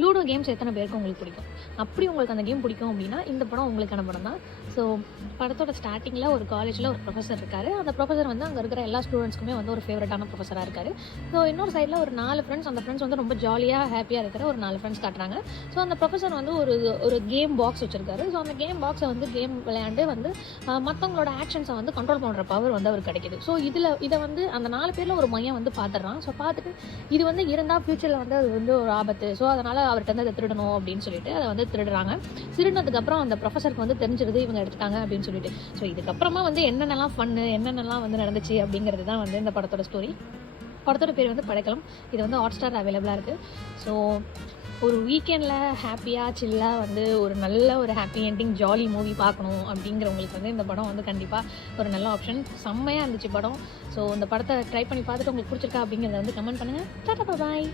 Ludo games எத்தனை பேருக்கு உங்களுக்கு பிடிக்கும்? அப்படி உங்களுக்கு அந்த கேம் பிடிக்கும் அப்படின்னா இந்த படம் உங்களுக்கான படம் தான். ஸோ படத்தோட ஸ்டார்டிங்கில் ஒரு காலேஜில் ஒரு ப்ரொஃபஸர் இருக்கார். அந்த ப்ரொஃபஸர் வந்து அங்கே இருக்கிற எல்லா ஸ்டூடெண்ட்ஸ்க்குமே வந்து ஒரு ஃபேவரட்டான ப்ரொஃபஸராக இருக்கார். ஸோ இன்னொரு சைடில் ஒரு 4 ஃப்ரெண்ட்ஸ், அந்த ஃப்ரெண்ட்ஸ் வந்து ரொம்ப ஜாலியாக ஹாப்பியாக இருக்கிற ஒரு 4 ஃப்ரெண்ட்ஸ் காட்டுறாங்க. ஸோ அந்த ப்ரொஃபஸர் வந்து ஒரு கேம் பாக்ஸ் வச்சுருக்காரு. ஸோ அந்த கேம் பாக்ஸை வந்து கேம் விளையாண்டு வந்து மற்றவங்களோட ஆக்ஷன்ஸை வந்து கண்ட்ரோல் பண்ணுற பவர் வந்து அவருக்கு கிடைக்கிது. ஸோ இதை வந்து அந்த 4 பேரில் ஒரு மையம் வந்து பார்த்துடுறான். ஸோ பார்த்துட்டு இது வந்து இருந்தால் ஃப்யூச்சரில் வந்து அது வந்து ஒரு ஆபத்து, ஸோ அதனால் அவர்கிட்ட வந்து அதை திருடணும் அப்படின்னு சொல்லிட்டு அதை வந்து திருடுறாங்க. திருடினதுக்கப்புறம் அந்த ப்ரொஃபஸருக்கு வந்து தெரிஞ்சிருது இவங்க எடுத்துட்டாங்க அப்படின்னு சொல்லிட்டு. ஸோ இதுக்கப்புறமா வந்து என்னென்னலாம் என்னென்னலாம் வந்து நடந்துச்சு அப்படிங்கிறது தான் வந்து இந்த படத்தோட ஸ்டோரி. படத்தோட பேர் வந்து படைக்கலம். இது வந்து ஹாட்ஸ்டார் அவைலபிளாக இருக்குது. ஸோ ஒரு வீக்கெண்டில் ஹாப்பியாக சில்லாக வந்து ஒரு நல்ல ஒரு ஹாப்பி எண்டிங் ஜாலி மூவி பார்க்கணும் அப்படிங்கிறவங்களுக்கு வந்து இந்த படம் வந்து கண்டிப்பாக ஒரு நல்ல ஆப்ஷன். செம்மையாக இருந்துச்சு படம். ஸோ இந்த படத்தை ட்ரை பண்ணி பார்த்துட்டு உங்களுக்கு பிடிச்சிருக்கா அப்படிங்கிறத வந்து கமெண்ட் பண்ணுங்கள். டாடா பாய்.